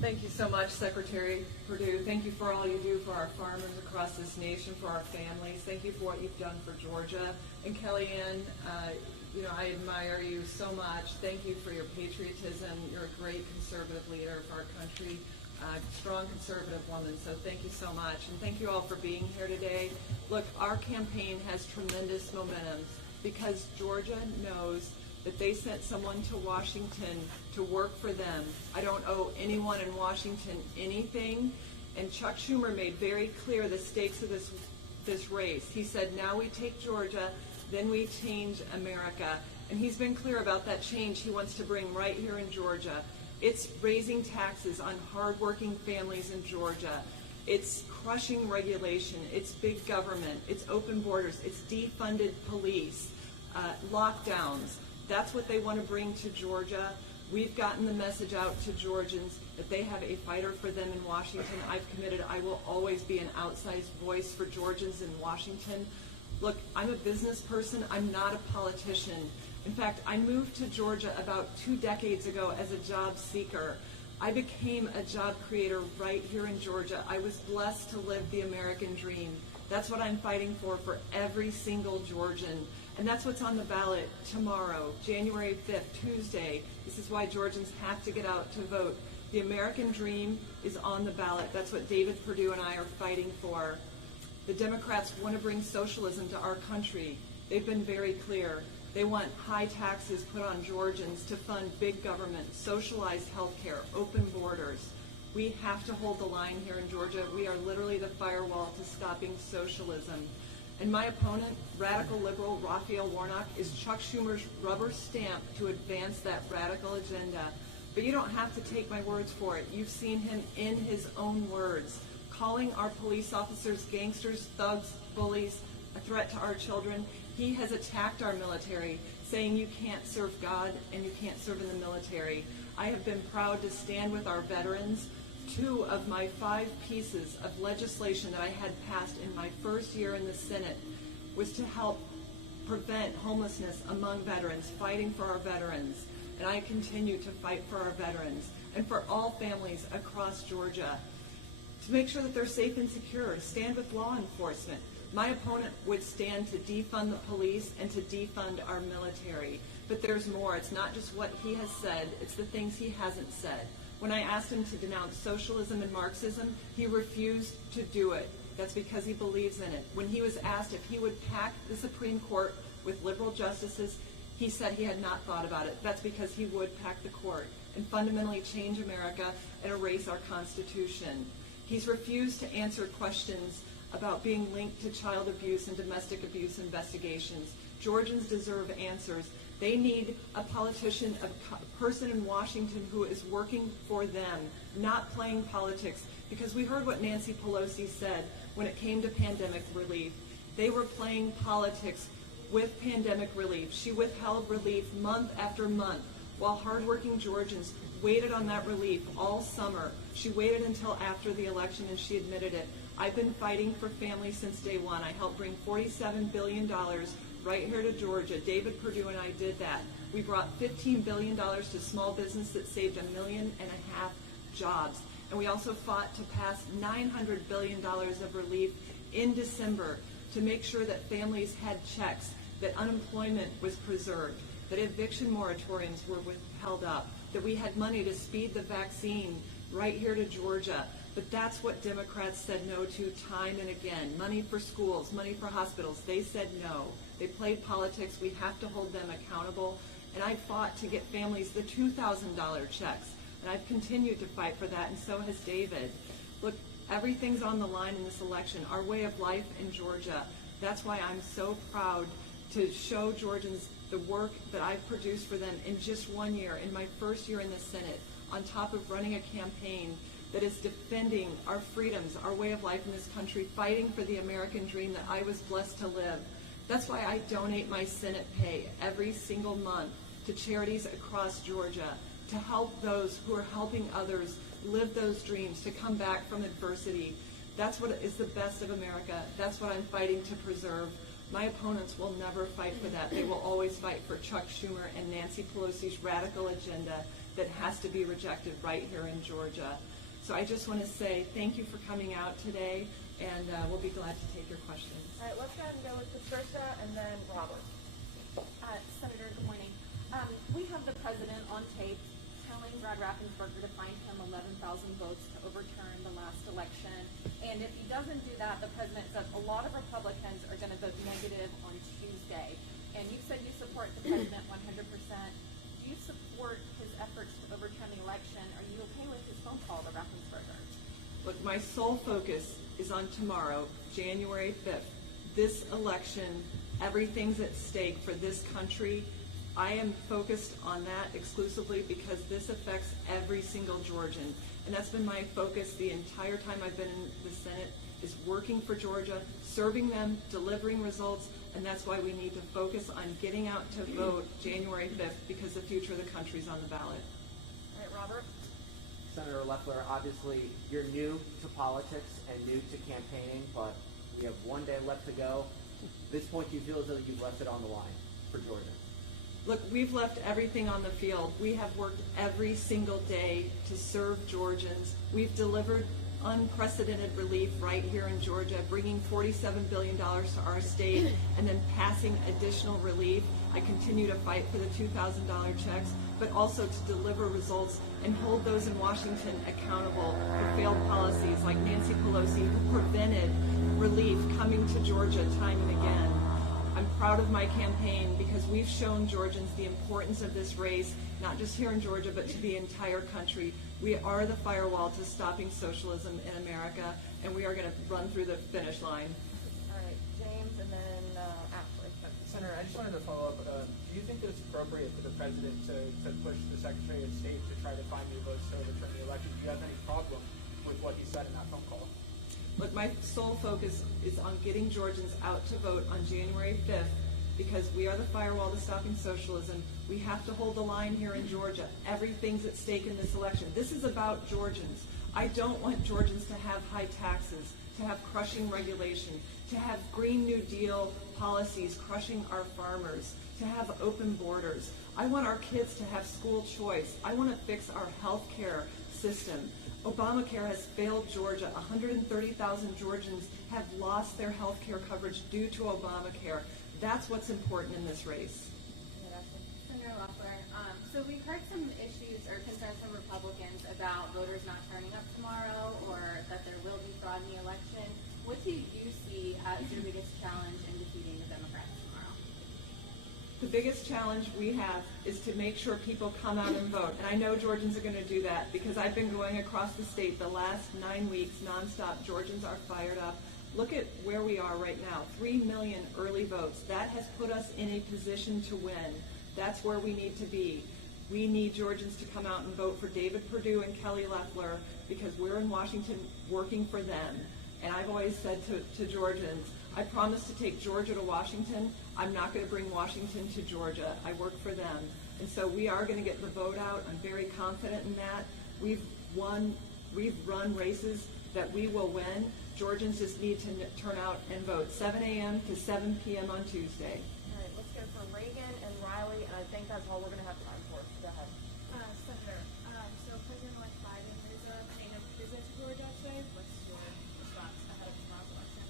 Thank you so much, Secretary Perdue. Thank you for all you do for our farmers across this nation, for our families. Thank you for what you've done for Georgia. And Kellyanne, I admire you so much. Thank you for your patriotism. You're a great conservative leader of our country, strong conservative woman, so thank you so much. And thank you all for being here today. Look, our campaign has tremendous momentum because Georgia knows that they sent someone to Washington to work for them. I don't owe anyone in Washington anything. And Chuck Schumer made very clear the stakes of this race. He said, now we take Georgia, then we change America. And he's been clear about that change he wants to bring right here in Georgia. It's raising taxes on hardworking families in Georgia. It's crushing regulation. It's big government. It's open borders. It's defunded police, lockdowns. That's what they want to bring to Georgia. We've gotten the message out to Georgians that they have a fighter for them in Washington. I've committed I will always be an outsized voice for Georgians in Washington. Look, I'm a business person. I'm not a politician. In fact, I moved to Georgia about 2 decades ago as a job seeker. I became a job creator right here in Georgia. I was blessed to live the American dream. That's what I'm fighting for every single Georgian. And that's what's on the ballot tomorrow, January 5th, Tuesday. This is why Georgians have to get out to vote. The American dream is on the ballot. That's what David Perdue and I are fighting for. The Democrats want to bring socialism to our country. They've been very clear. They want high taxes put on Georgians to fund big government, socialized health care, open borders. We have to hold the line here in Georgia. We are literally the firewall to stopping socialism. And my opponent, radical liberal Raphael Warnock, is Chuck Schumer's rubber stamp to advance that radical agenda. But you don't have to take my words for it. You've seen him in his own words, calling our police officers gangsters, thugs, bullies, a threat to our children. He has attacked our military, saying you can't serve God and you can't serve in the military. I have been proud to stand with our veterans. 2 of my 5 pieces of legislation that I had passed in my first year in the Senate was to help prevent homelessness among veterans, fighting for our veterans. And I continue to fight for our veterans and for all families across Georgia to make sure that they're safe and secure, to stand with law enforcement. My opponent would stand to defund the police and to defund our military. But there's more. It's not just what he has said, it's the things he hasn't said. When I asked him to denounce socialism and Marxism, he refused to do it. That's because he believes in it. When he was asked if he would pack the Supreme Court with liberal justices, he said he had not thought about it. That's because he would pack the court and fundamentally change America and erase our Constitution. He's refused to answer questions about being linked to child abuse and domestic abuse investigations. Georgians deserve answers. They need a politician, a person in Washington who is working for them, not playing politics. Because we heard what Nancy Pelosi said when it came to pandemic relief. They were playing politics with pandemic relief. She withheld relief month after month while hardworking Georgians waited on that relief all summer. She waited until after the election and she admitted it. I've been fighting for families since day one. I helped bring $47 billion right here to Georgia. David Perdue and I did that. We brought $15 billion to small business that saved 1.5 million jobs. And we also fought to pass $900 billion of relief in December to make sure that families had checks, that unemployment was preserved, that eviction moratoriums were held up, that we had money to speed the vaccine right here to Georgia. But that's what Democrats said no to time and again. Money for schools, money for hospitals. They said no. They played politics. We have to hold them accountable. And I fought to get families the $2,000 checks. And I've continued to fight for that, and so has David. Look, everything's on the line in this election. Our way of life in Georgia. That's why I'm so proud to show Georgians the work that I've produced for them in just 1 year, in my first year in the Senate, on top of running a campaign that is defending our freedoms, our way of life in this country, fighting for the American dream that I was blessed to live. That's why I donate my Senate pay every single month to charities across Georgia to help those who are helping others live those dreams, to come back from adversity. That's what is the best of America. That's what I'm fighting to preserve. My opponents will never fight for that. They will always fight for Chuck Schumer and Nancy Pelosi's radical agenda that has to be rejected right here in Georgia. So I just want to say thank you for coming out today, and we'll be glad to take your questions. All right, let's go ahead and go with Patricia and then Robert. Senator, good morning. We have the president on tape telling Brad Raffensperger to find him 11,000 votes to overturn the last election. And if he doesn't do that, the president says a lot of Republicans are going to vote negative on Tuesday. And you said you support the president 100%. Do you support his efforts to overturn the election? Are you okay with his phone call to Raffensperger? Look, my sole focus is on tomorrow, January 5th. This election, everything's at stake for this country. I am focused on that exclusively because this affects every single Georgian. And that's been my focus the entire time I've been in the Senate, is working for Georgia, serving them, delivering results, and that's why we need to focus on getting out to vote January 5th, because the future of the country is on the ballot. All right, Robert. Senator Loeffler, obviously you're new to politics and new to campaigning, but we have one day left to go. At this point, do you feel as though you've left it on the line for Georgia? Look, we've left everything on the field. We have worked every single day to serve Georgians. We've delivered unprecedented relief right here in Georgia, bringing $47 billion to our state and then passing additional relief. I continue to fight for the $2,000 checks, but also to deliver results and hold those in Washington accountable for failed policies like Nancy Pelosi, who prevented relief coming to Georgia time and again. I'm proud of my campaign because we've shown Georgians the importance of this race, not just here in Georgia, but to the entire country. We are the firewall to stopping socialism in America, and we are going to run through the finish line. All right, James, and then Ashley. Senator, I just wanted to follow up. Do you think that it's appropriate for the president to push the Secretary of State to try to find new votes to overturn the election? Do you have any problem with what he said in that phone call? Look, my sole focus is on getting Georgians out to vote on January 5th because we are the firewall to stopping socialism. We have to hold the line here in Georgia. Everything's at stake in this election. This is about Georgians. I don't want Georgians to have high taxes, to have crushing regulation, to have Green New Deal policies crushing our farmers, to have open borders. I want our kids to have school choice. I want to fix our health care system. Obamacare has failed Georgia. 130,000 Georgians have lost their health care coverage due to Obamacare. That's what's important in this race. Senator Loeffler, so we've heard some issues or concerns from Republicans about voters not turning up tomorrow or that there will be fraud in the election. What do you see as your biggest challenge in defeating the Democrats tomorrow? The biggest challenge we have is to make sure people come out and vote. And I know Georgians are going to do that because I've been going across the state the last 9 weeks nonstop. Georgians are fired up. Look at where we are right now, 3 million early votes. That has put us in a position to win. That's where we need to be. We need Georgians to come out and vote for David Perdue and Kelly Loeffler because we're in Washington working for them. And I've always said to Georgians, I promise to take Georgia to Washington. I'm not going to bring Washington to Georgia. I work for them. And so we are going to get the vote out. I'm very confident in that. We've run races that we will win. Georgians just need to turn out and vote 7 a.m. to 7 p.m. on Tuesday. All right, let's go for Reagan and Riley, and I think that's all we're going to have time for. Go ahead. Senator, so President-elect Biden is paying a visit to Georgia today. What's your response ahead of tomorrow's election?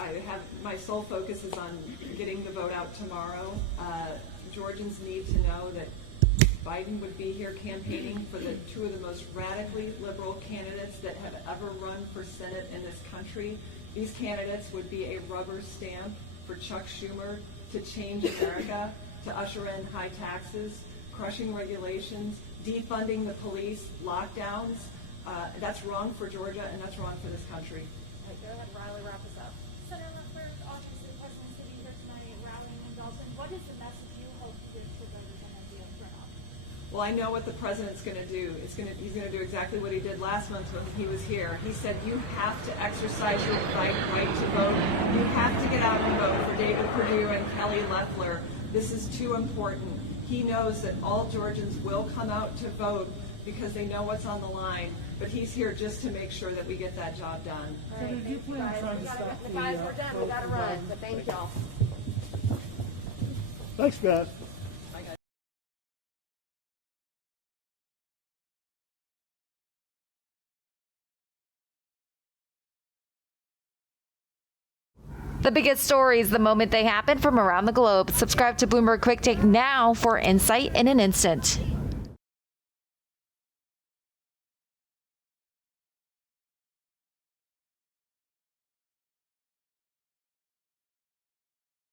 I have my sole focus is on getting the vote out tomorrow. Georgians need to know that Biden would be here campaigning for the two of the most radically liberal candidates that have ever run for Senate in this country. These candidates would be a rubber stamp for Chuck Schumer to change America, to usher in high taxes, crushing regulations, defunding the police, lockdowns. That's wrong for Georgia, and that's wrong for this country. All right, go ahead, Riley, wrap us up. Senator Loeffler, obviously the president's sitting here tonight rallying in Dalton. What is the message you hope to give to voters on the turnout? Well, I know what the president's going to do. He's going to do exactly what he did last month when he was here. He said, you have to exercise your right to vote. You have to get out and vote for David Perdue and Kelly Loeffler. This is too important. He knows that all Georgians will come out to vote because they know what's on the line. But he's here just to make sure that we get that job done. All right, thank you guys. Guys, we're done. We got to run, but thank y'all. Thanks, Beth. The biggest stories the moment they happen from around the globe. Subscribe to Bloomberg Quick Take now for insight in an instant.